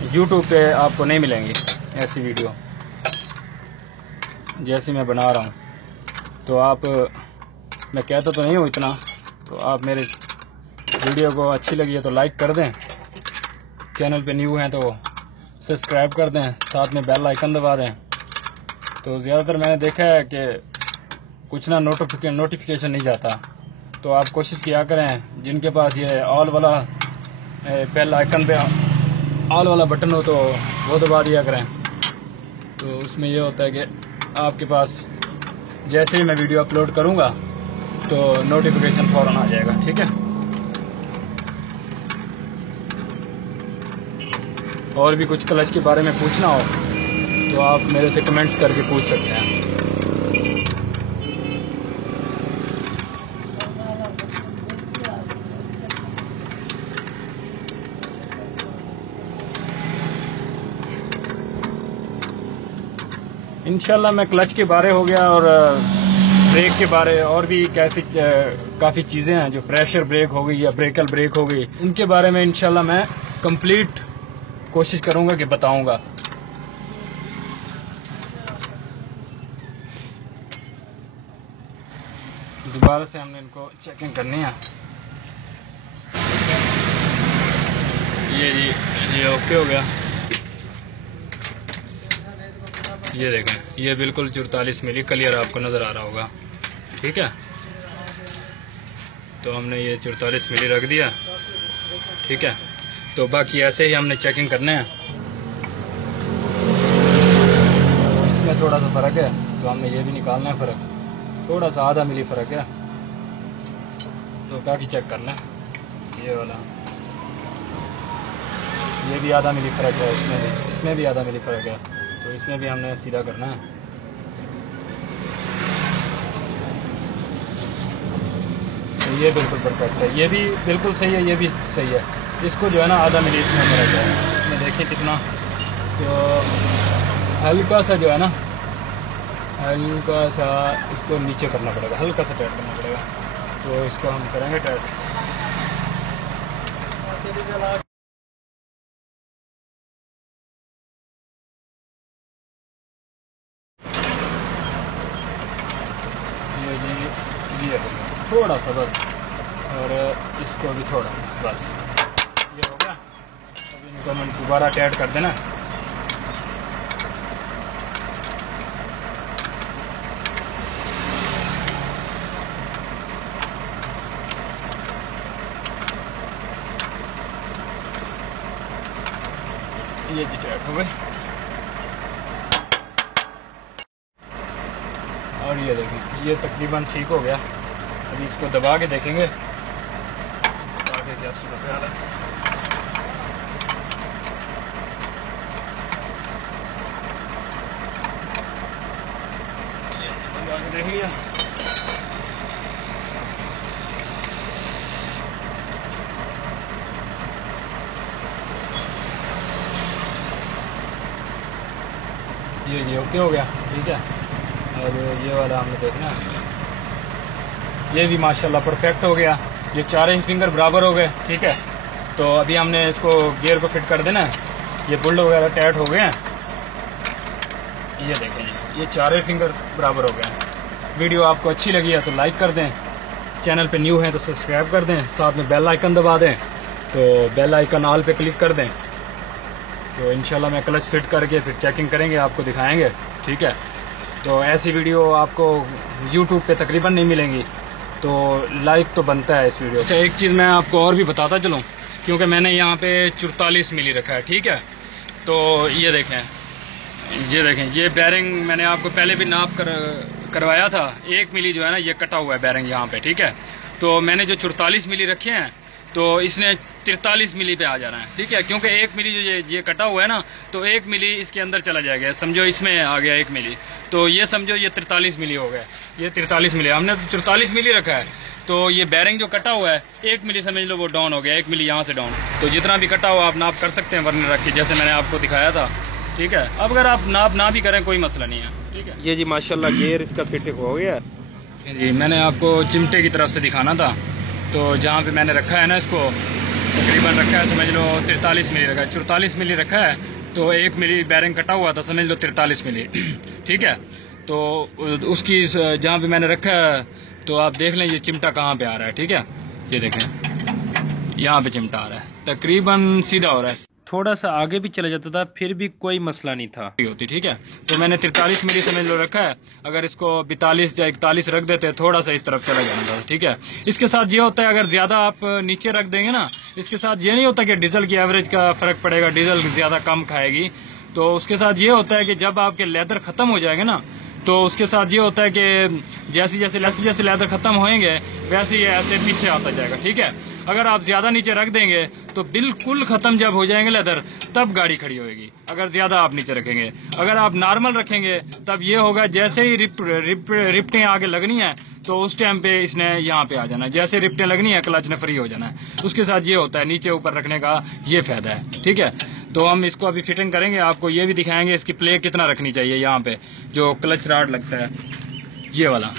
YouTube पे आपको नहीं मिलेंगी, ऐसी वीडियो जैसी मैं बना रहा हूँ। तो आप, मैं कहता तो नहीं हूँ इतना, तो आप मेरे वीडियो को अच्छी लगी है तो लाइक कर दें, चैनल पे न्यू हैं तो सब्सक्राइब कर दें, साथ में बेल आइकन दबा दें। तो ज़्यादातर मैंने देखा है कि कुछ ना नोटिफिकेशन नहीं जाता। तो आप कोशिश किया करें, जिनके पास ये ऑल वाला बेल आइकन पे ऑल वाला बटन हो तो वो दबा दिया करें। तो उसमें ये होता है कि आपके पास जैसे ही मैं वीडियो अपलोड करूँगा तो नोटिफिकेशन फ़ौरन आ जाएगा। ठीक है, और भी कुछ क्लच के बारे में पूछना हो तो आप मेरे से कमेंट्स करके पूछ सकते हैं। इंशाल्लाह मैं क्लच के बारे हो गया और ब्रेक के बारे, और भी कैसी काफ़ी चीज़ें हैं, जो प्रेशर ब्रेक हो गई या ब्रेकल ब्रेक हो गई, उनके बारे में इंशाल्लाह मैं कंप्लीट कोशिश करूंगा कि बताऊंगा। दोबारा से हमने इनको चेकिंग करनी है। ये जी, ये ओके हो गया। ये देखें, ये बिल्कुल 44 मिली क्लियर आपको नज़र आ रहा होगा। ठीक है, तो हमने ये 44 मिली रख दिया, ठीक है। तो बाकी ऐसे ही हमने चेकिंग करने हैं। इसमें थोड़ा सा फ़र्क है तो हमने ये भी निकालना है फ़र्क, थोड़ा सा आधा मिली फ़र्क है, तो बाकी चेक करना है। ये वाला, ये भी आधा मिली फ़र्क है, इसमें भी आधा मिली फ़र्क है, तो इसमें भी हमने सीधा करना है। तो ये बिल्कुल परफेक्ट है, ये भी बिल्कुल सही है, ये भी सही है। इसको जो है ना आधा मिली इसमें फ़र्क है, इसमें देखिए कितना, तो हल्का सा जो है ना, हल्का सा इसको नीचे करना पड़ेगा, हल्का सा टाइट करना पड़ेगा। तो इसको हम करेंगे टाइट। ये थोड़ा सा बस, और इसको भी थोड़ा, बस ये हो गया। अब इनको हम दोबारा टाइट कर देना। ये जी टाइट हो गए, और ये देखें ये तकरीबन ठीक हो गया। अभी इसको दबा के देखेंगे आगे क्या सूरत हाल है। दबा के देख लिया, ये ओके हो गया, ठीक है। और ये वाला हमने देखना, ये भी माशाल्लाह परफेक्ट हो गया। ये चारों ही फिंगर बराबर हो गए, ठीक है। तो अभी हमने इसको गियर को फिट कर देना है। ये बुल्ड वगैरह टाइट हो गए हैं, ये देखें जी, ये चारों ही फिंगर बराबर हो गए हैं। वीडियो आपको अच्छी लगी है तो लाइक कर दें, चैनल पे न्यू हैं तो सब्सक्राइब कर दें, साथ में बेल आइकन दबा दें, तो बेल आइकन ऑल पे क्लिक कर दें। तो इंशाल्लाह मैं क्लच फिट करके फिर चेकिंग करेंगे, आपको दिखाएंगे, ठीक है। तो ऐसी वीडियो आपको YouTube पे तकरीबन नहीं मिलेंगी, तो लाइक तो बनता है इस वीडियो। अच्छा, एक चीज़ मैं आपको और भी बताता चलूँ, क्योंकि मैंने यहाँ पे 44 मिली रखा है, ठीक है। तो ये देखें ये बैरिंग मैंने आपको पहले भी नाप करवाया था। 1 मिली जो है ना ये कटा हुआ है बैरिंग यहाँ पे, ठीक है। तो मैंने जो 44 मिली रखे हैं तो इसने 43 मिली पे आ जाना है, ठीक है। क्योंकि 1 मिली जो ये कटा हुआ है ना, तो 1 मिली इसके अंदर चला जाएगा, समझो इसमें आ गया 1 मिली, तो ये समझो ये 43 मिली हो गया। ये 43 मिली, हमने तो 44 मिली रखा है। तो ये बैरिंग जो कटा हुआ है 1 मिली समझ लो वो डाउन हो गया, 1 मिली यहाँ से डाउन। तो जितना भी कटा हुआ आप नाप कर सकते हैं वर्नियर रख के, जैसे मैंने आपको दिखाया था, ठीक है। अब अगर आप नाप ना भी करें कोई मसला नहीं है, ठीक है। ये जी माशाल्लाह गियर इसका फिट हो गया जी। मैंने आपको चिमटे की तरफ से दिखाना था, तो जहाँ पे मैंने रखा है ना इसको तकरीबन रखा है, समझ लो 43 मिली रखा है, 44 मिली रखा है। तो 1 मिली बैरिंग कटा हुआ था, समझ लो 43 मिली, ठीक है। तो उसकी जहाँ पे मैंने रखा है, तो आप देख लें ये चिमटा कहाँ पे आ रहा है, ठीक है। ये देखें यहाँ पे चिमटा आ रहा है, तकरीबन सीधा हो रहा है। थोड़ा सा आगे भी चला जाता था फिर भी कोई मसला नहीं था होती, ठीक है। तो मैंने 43 मिली समझ लो रखा है, अगर इसको 42 या 41 रख देते थोड़ा सा इस तरफ चला जाएगा, ठीक है। इसके साथ ये होता है अगर ज्यादा आप नीचे रख देंगे ना, इसके साथ ये नहीं होता कि डीजल की एवरेज का फर्क पड़ेगा, डीजल ज्यादा कम खाएगी। तो उसके साथ ये होता है कि जब आपके लेदर खत्म हो जाएंगे ना, तो उसके साथ ये होता है कि जैसे जैसे लेदर खत्म होएंगे वैसे ही ऐसे पीछे आता जाएगा, ठीक है। अगर आप ज्यादा नीचे रख देंगे तो बिल्कुल खत्म जब हो जाएंगे लेदर, तब गाड़ी खड़ी होएगी, अगर ज्यादा आप नीचे रखेंगे। अगर आप नॉर्मल रखेंगे तब ये होगा जैसे ही रिप्टें आगे लगनी है तो उस टाइम पे इसने यहाँ पे आ जाना है, जैसे रिप्टें लगनी है क्लच ने फ्री हो जाना है। उसके साथ ये होता है, नीचे ऊपर रखने का ये फायदा है, ठीक है। तो हम इसको अभी फिटिंग करेंगे, आपको ये भी दिखाएंगे इसकी प्ले कितना रखनी चाहिए यहाँ पे, जो क्लच राड लगता है ये वाला,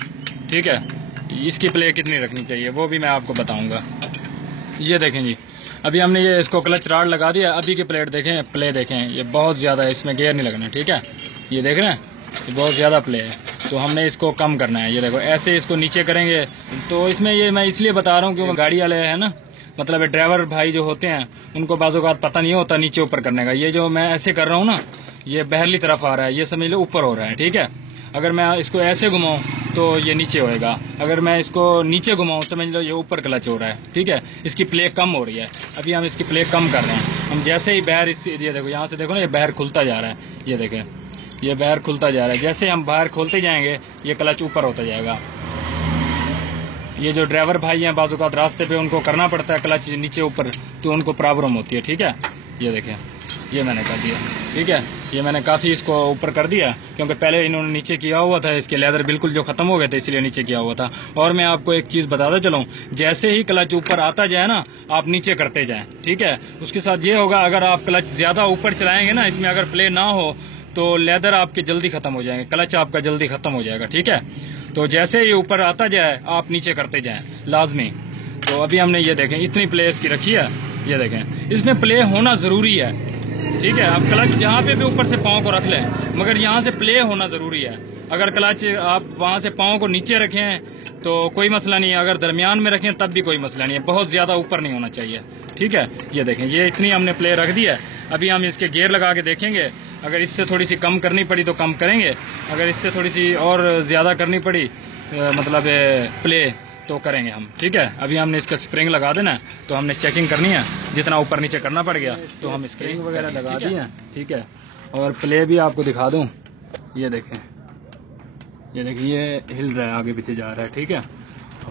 ठीक है। इसकी प्ले कितनी रखनी चाहिए वो भी मैं आपको बताऊंगा। ये देखें जी, अभी हमने ये इसको क्लच राड लगा दिया, अभी की प्ले देखें, ये बहुत ज्यादा है, इसमें गेयर नहीं लगना, ठीक है। ये देख रहे हैं, ये बहुत ज्यादा प्ले है, तो हमने इसको कम करना है। ये देखो ऐसे इसको नीचे करेंगे, तो इसमें ये मैं इसलिए बता रहा हूँ क्योंकि गाड़ी वाले है ना, मतलब ड्राइवर भाई जो होते हैं उनको बाज़-औक़ात पता नहीं होता नीचे ऊपर करने का। ये जो मैं ऐसे कर रहा हूँ ना, ये बहरली तरफ आ रहा है, ये समझ लो ऊपर हो रहा है, ठीक है। अगर मैं इसको ऐसे घुमाऊँ तो ये नीचे होएगा। अगर मैं इसको नीचे घुमाऊँ, समझ लो ये ऊपर क्लच हो रहा है, ठीक है, इसकी प्ले कम हो रही है। अभी हम इसकी प्ले कम कर रहे हैं। हम जैसे ही बाहर इस ये देखो, यहाँ से देखो ना, ये बाहर खुलता जा रहा है, ये देखें, ये बाहर खुलता जा रहा है। जैसे हम बाहर खोलते जाएंगे ये क्लच ऊपर होता जाएगा। ये जो ड्राइवर भाई हैं बाजू का रास्ते पे उनको करना पड़ता है क्लच नीचे ऊपर, तो उनको प्रॉब्लम होती है, ठीक है। ये देखें, ये मैंने कर दिया, ठीक है, ये मैंने काफ़ी इसको ऊपर कर दिया, क्योंकि पहले इन्होंने नीचे किया हुआ था, इसके लेदर बिल्कुल जो खत्म हो गए थे, इसलिए नीचे किया हुआ था। और मैं आपको एक चीज़ बताता चलूँ, जैसे ही क्लच ऊपर आता जाए ना, आप नीचे करते जाएं, ठीक है। उसके साथ ये होगा, अगर आप क्लच ज़्यादा ऊपर चलाएंगे ना, इसमें अगर प्ले ना हो तो लेदर आपके जल्दी खत्म हो जाएंगे, क्लच आपका जल्दी खत्म हो जाएगा, ठीक है। तो जैसे ही ऊपर आता जाए आप नीचे करते जाएं लाजमी। तो अभी हमने ये देखें इतनी प्ले इसकी रखी है, ये देखें, इसमें प्ले होना ज़रूरी है, ठीक है। आप क्लच जहाँ पे भी ऊपर से पाँव को रख लें, मगर यहाँ से प्ले होना ज़रूरी है। अगर क्लच आप वहाँ से पाँव को नीचे रखें तो कोई मसला नहीं है, अगर दरमियान में रखें तब भी कोई मसला नहीं है, बहुत ज़्यादा ऊपर नहीं होना चाहिए, ठीक है। ये देखें, ये इतनी हमने प्ले रख दी है। अभी हम इसके गियर लगा के देखेंगे, अगर इससे थोड़ी सी कम करनी पड़ी तो कम करेंगे, अगर इससे थोड़ी सी और ज़्यादा करनी पड़ी मतलब प्ले तो करेंगे हम, ठीक है। अभी हमने इसका स्प्रिंग लगा देना, तो हमने चेकिंग करनी है, जितना ऊपर नीचे करना पड़ गया तो हम स्प्रिंग वगैरह लगा दी है, ठीक है। और प्ले भी आपको दिखा दूँ, ये देखें, ये देखिए, ये हिल रहा है, आगे पीछे जा रहा है, ठीक है।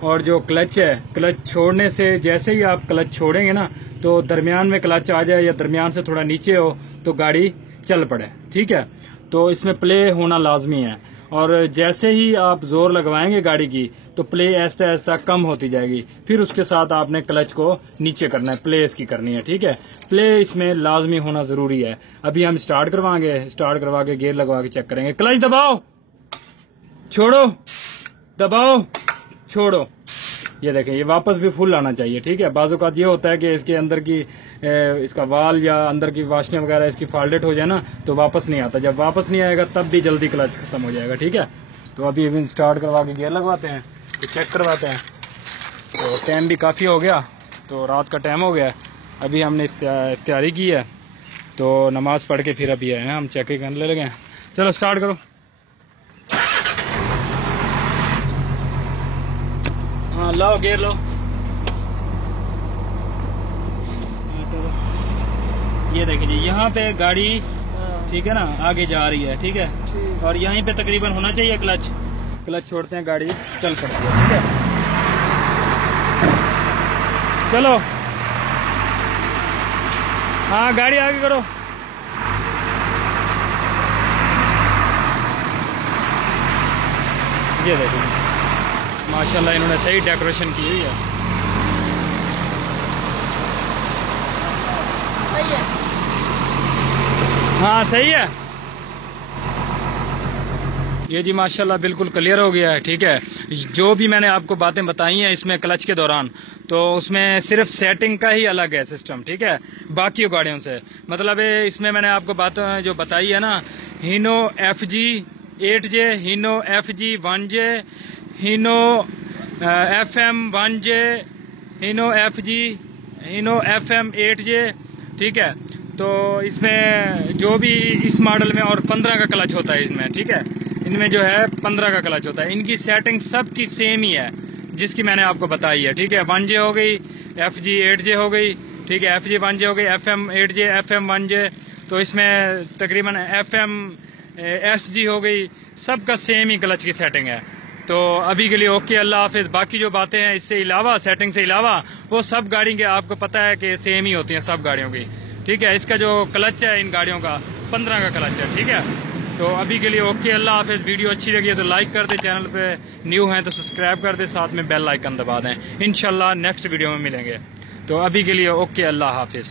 और जो क्लच है, क्लच छोड़ने से, जैसे ही आप क्लच छोड़ेंगे ना, तो दरमियान में क्लच आ जाए या दरमियान से थोड़ा नीचे हो तो गाड़ी चल पड़े, ठीक है। तो इसमें प्ले होना लाजमी है। और जैसे ही आप जोर लगवाएंगे गाड़ी की तो प्ले ऐसा ऐसा कम होती जाएगी, फिर उसके साथ आपने क्लच को नीचे करना है, प्ले इसकी करनी है, ठीक है। प्ले इसमें लाजमी होना जरूरी है। अभी हम स्टार्ट करवाएंगे, स्टार्ट करवा के गियर लगवा के चेक करेंगे। क्लच दबाओ, छोड़ो, दबाओ, छोड़ो, ये देखें, ये वापस भी फुल आना चाहिए, ठीक है। बाजू का ये होता है कि इसके अंदर की इसका वाल या अंदर की वाशनें वगैरह इसकी फॉल्टेड हो जाए ना, तो वापस नहीं आता। जब वापस नहीं आएगा तब भी जल्दी क्लच खत्म हो जाएगा, ठीक है। तो अभी स्टार्ट करवा के गियर लगवाते हैं, तो चेक करवाते हैं। तो टाइम भी काफ़ी हो गया, तो रात का टाइम हो गया। अभी हमने इफ्तारी की है, तो नमाज पढ़ के फिर अभी आए हैं हम, चेक करने लगे हैं। चलो स्टार्ट करो। हाँ, लाओ गियर लो, ये देखिए जी, यहाँ पे गाड़ी, ठीक है ना, आगे जा रही है, ठीक है। और यहीं पे तकरीबन होना चाहिए क्लच, क्लच छोड़ते हैं गाड़ी चल पड़ती है, ठीक है। चलो, हाँ गाड़ी आगे करो। ये देखिए, माशाल्लाह इन्होंने सही डेकोरेशन की हुई है। हाँ सही है, ये जी माशाल्लाह बिल्कुल क्लियर हो गया है, ठीक है। जो भी मैंने आपको बातें बताई हैं इसमें क्लच के दौरान, तो उसमें सिर्फ सेटिंग का ही अलग है सिस्टम, ठीक है, बाकी गाड़ियों से। मतलब इसमें मैंने आपको बातें जो बताई है ना, हीनो FG 8J, हीनो FG 1J, हीनो FM 1J, हीनो FG, हीनो FM 8J, ठीक है। तो इसमें जो भी इस मॉडल में और 15 का क्लच होता है इसमें, ठीक है। इनमें जो है 15 का क्लच होता है। इनकी सेटिंग सब की सेम ही है जिसकी मैंने आपको बताई है, ठीक है। 1J हो गई, FG 8J हो गई, ठीक है, FG 1J हो गई, FM 8J, FM 1J, तो इसमें तकरीबन FM SG हो गई, सबका सेम ही क्लच की सेटिंग है। तो अभी के लिए ओके, अल्लाह हाफिज। बाकी जो बातें हैं इससे अलावा, सेटिंग से अलावा, वो सब गाड़ी के आपको पता है कि सेम ही होती हैं सब गाड़ियों की, ठीक है। इसका जो क्लच है इन गाड़ियों का 15 का क्लच है, ठीक है। तो अभी के लिए ओके, अल्लाह हाफिज। वीडियो अच्छी लगी है तो लाइक कर दे, चैनल पे न्यू हैं तो सब्सक्राइब कर दे, साथ में बेल आइकन दबा दें। इंशाल्लाह नेक्स्ट वीडियो में मिलेंगे। तो अभी के लिए ओके, अल्लाह हाफिज।